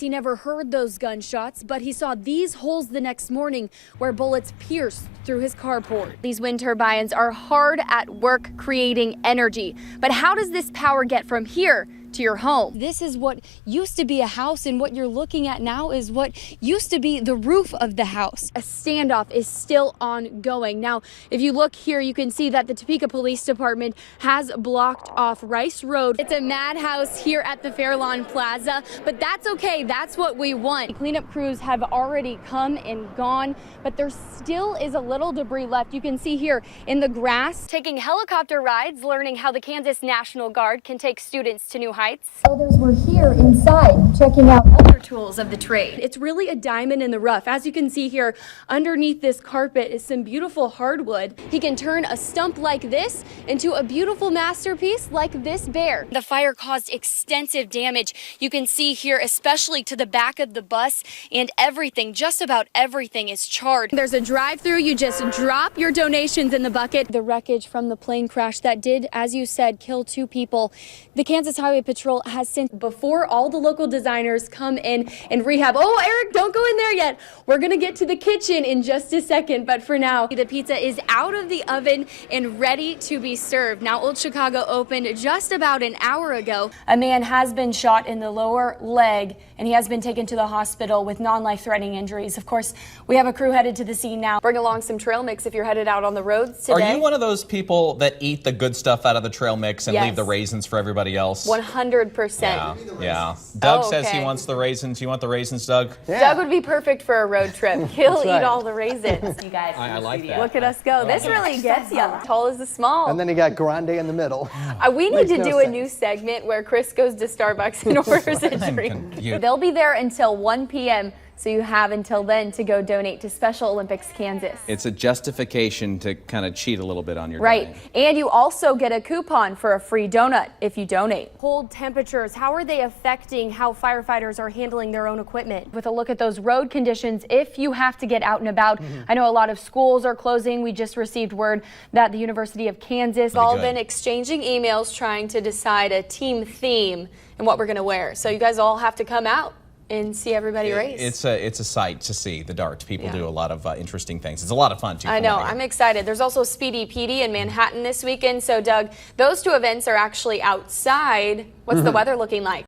He never heard those gunshots, but he saw these holes the next morning where bullets pierced through his carport. These wind turbines are hard at work creating energy. But how does this power get from here to your home? This is what used to be a house, and what you're looking at now is what used to be the roof of the house. A standoff is still ongoing. Now, if you look here, you can see that the Topeka Police Department has blocked off Rice Road. It's a madhouse here at the Fairlawn Plaza, but that's okay. That's what we want. Cleanup crews have already come and gone, but there still is a little debris left. You can see here in the grass, taking helicopter rides, learning how the Kansas National Guard can take students to new heights. Others were here inside checking out other tools of the trade. It's really a diamond in the rough. As you can see here, underneath this carpet is some beautiful hardwood. He can turn a stump like this into a beautiful masterpiece like this bear. The fire caused extensive damage. You can see here, especially to the back of the bus, and everything, just about everything is charred. There's a drive-through. You just drop your donations in the bucket. The wreckage from the plane crash that did, as you said, kill 2 people. The Kansas Highway Patrol has since, before all the local designers come in and rehab. Oh, Eric, don't go in there yet. We're going to get to the kitchen in just a second. But for now, the pizza is out of the oven and ready to be served. Now, Old Chicago opened just about an hour ago. A man has been shot in the lower leg, and he has been taken to the hospital with non-life-threatening injuries. Of course, we have a crew headed to the scene now. Bring along some trail mix if you're headed out on the roads today. Are you one of those people that eat the good stuff out of the trail mix and Yes. leave the raisins for everybody else? 100%. Yeah. Doug says he okay. wants the raisins. You want the raisins, Doug? Yeah. Doug would be perfect for a road trip. He'll right. eat all the raisins. You guys, I like that. look at us go. This really gets you. Tall as the small. And then you got Grande in the middle. We need Makes to no do a sense. new segment where Chris goes to Starbucks and orders a drink. They'll be there until 1 p.m. So you have until then to go donate to Special Olympics Kansas. It's a justification to kind of cheat a little bit on your Right. dining. And you also get a coupon for a free donut if you donate. Cold temperatures, how are they affecting how firefighters are handling their own equipment? With a look at those road conditions, if you have to get out and about. I know a lot of schools are closing. We just received word that the University of Kansas all been exchanging emails trying to decide a team theme and what we're going to wear. So you guys all have to come out and see everybody race. It's a sight to see the darts. People do a lot of interesting things. It's a lot of fun too. I know, I'm excited. There's also Speedy Petey in Manhattan this weekend. So Doug, those 2 events are actually outside. What's the weather looking like?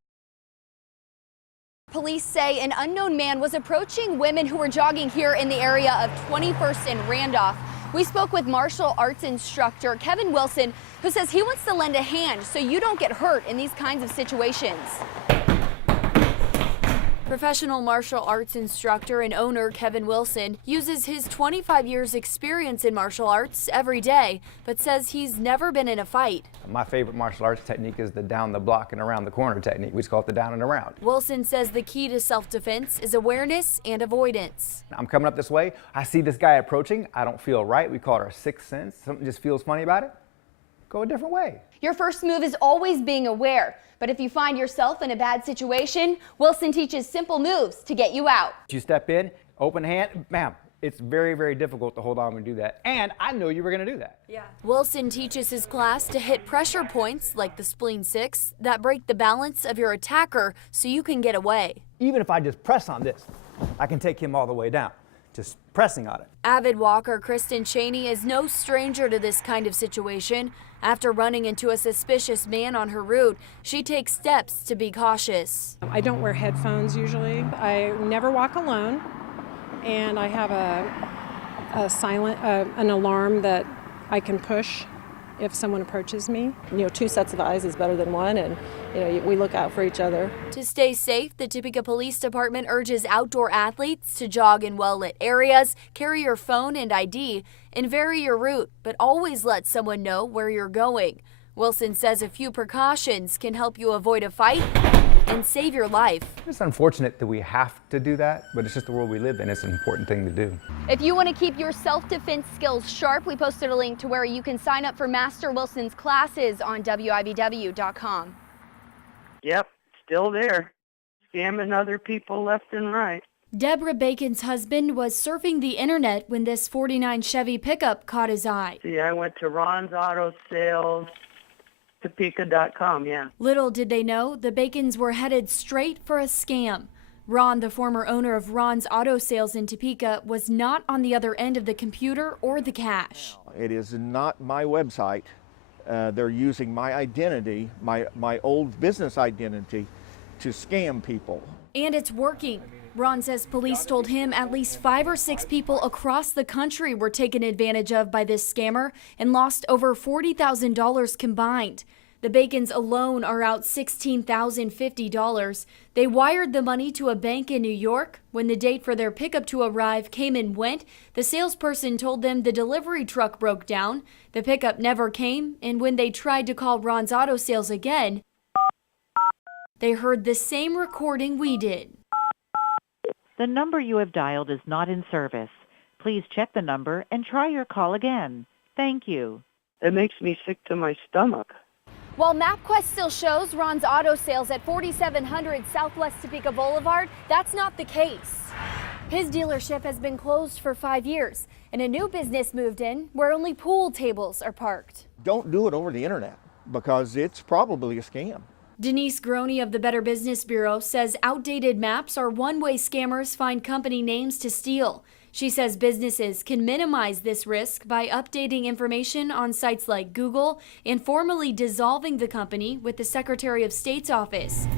Police say an unknown man was approaching women who were jogging here in the area of 21st and Randolph. We spoke with martial arts instructor Kevin Wilson, who says he wants to lend a hand so you don't get hurt in these kinds of situations. Professional martial arts instructor and owner Kevin Wilson uses his 25 years experience in martial arts every day, but says he's never been in a fight. My favorite martial arts technique is the down the block and around the corner technique. We just call it the down and around. Wilson says the key to self-defense is awareness and avoidance. I'm coming up this way. I see this guy approaching. I don't feel right. We call it our sixth sense. Something just feels funny about it. Go a different way. Your first move is always being aware. But if you find yourself in a bad situation, Wilson teaches simple moves to get you out. You step in, open hand, bam. It's very, very difficult to hold on and do that. And I know you were going to do that. Yeah. Wilson teaches his class to hit pressure points like the spleen 6 that break the balance of your attacker so you can get away. Even if I just press on this, I can take him all the way down. Just pressing on it. Avid walker Kristen Cheney is no stranger to this kind of situation. After running into a suspicious man on her route, she takes steps to be cautious. I don't wear headphones usually. I never walk alone, and I have an alarm that I can push if someone approaches me. 2 sets of eyes is better than one, and we look out for each other. To stay safe, the Topeka Police Department urges outdoor athletes to jog in well-lit areas, carry your phone and ID, and vary your route, but always let someone know where you're going. Wilson says a few precautions can help you avoid a fight and save your life. It's unfortunate that we have to do that, but it's just the world we live in. It's an important thing to do. If you want to keep your self-defense skills sharp, we posted a link to where you can sign up for Master Wilson's classes on WIBW.com. Yep, still there. Scamming other people left and right. Deborah Bacon's husband was surfing the internet when this 49 Chevy pickup caught his eye. See, I went to Ron's Auto Sales, Topeka.com, yeah. Little did they know the Bacons were headed straight for a scam. Ron, the former owner of Ron's Auto Sales in Topeka, was not on the other end of the computer or the cash. It is not my website. They're using my identity, my old business identity, to scam people. And it's working. Ron says police told him at least 5 or 6 people across the country were taken advantage of by this scammer and lost over $40,000 combined. The Bacons alone are out $16,050. They wired the money to a bank in New York. When the date for their pickup to arrive came and went, the salesperson told them the delivery truck broke down. The pickup never came, and when they tried to call Ron's Auto Sales again, they heard the same recording we did. The number you have dialed is not in service. Please check the number and try your call again. Thank you. It makes me sick to my stomach. While MapQuest still shows Ron's Auto Sales at 4700 Southwest Topeka Boulevard, that's not the case. His dealership has been closed for 5 years, and a new business moved in where only pool tables are parked. Don't do it over the internet because it's probably a scam. Denise Groney of the Better Business Bureau says outdated maps are one way scammers find company names to steal. She says businesses can minimize this risk by updating information on sites like Google and formally dissolving the company with the Secretary of State's office.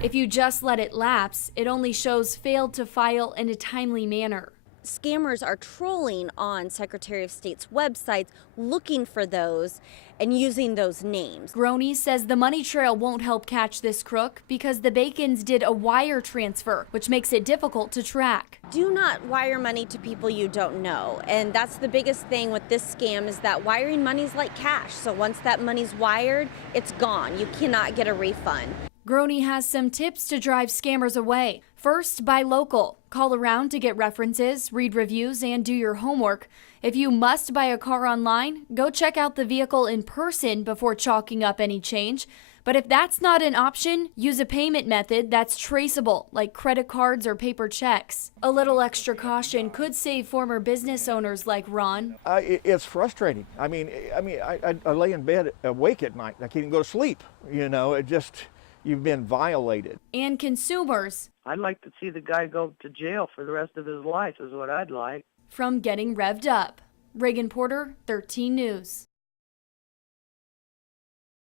If you just let it lapse, it only shows failed to file in a timely manner. Scammers are trolling on Secretary of State's websites looking for those and using those names. Groney says the money trail won't help catch this crook because the Bacons did a wire transfer, which makes it difficult to track. Do not wire money to people you don't know. And that's the biggest thing with this scam is that wiring money is like cash. So once that money's wired, it's gone. You cannot get a refund. Groney has some tips to drive scammers away. First, buy local. Call around to get references, read reviews, and do your homework. If you must buy a car online, go check out the vehicle in person before chalking up any change. But if that's not an option, use a payment method that's traceable, like credit cards or paper checks. A little extra caution could save former business owners like Ron. It's frustrating. I lay in bed awake at night. I can't even go to sleep. You've been violated. And consumers. I'd like to see the guy go to jail for the rest of his life is what I'd like. From getting revved up. Regan Porter, 13 News.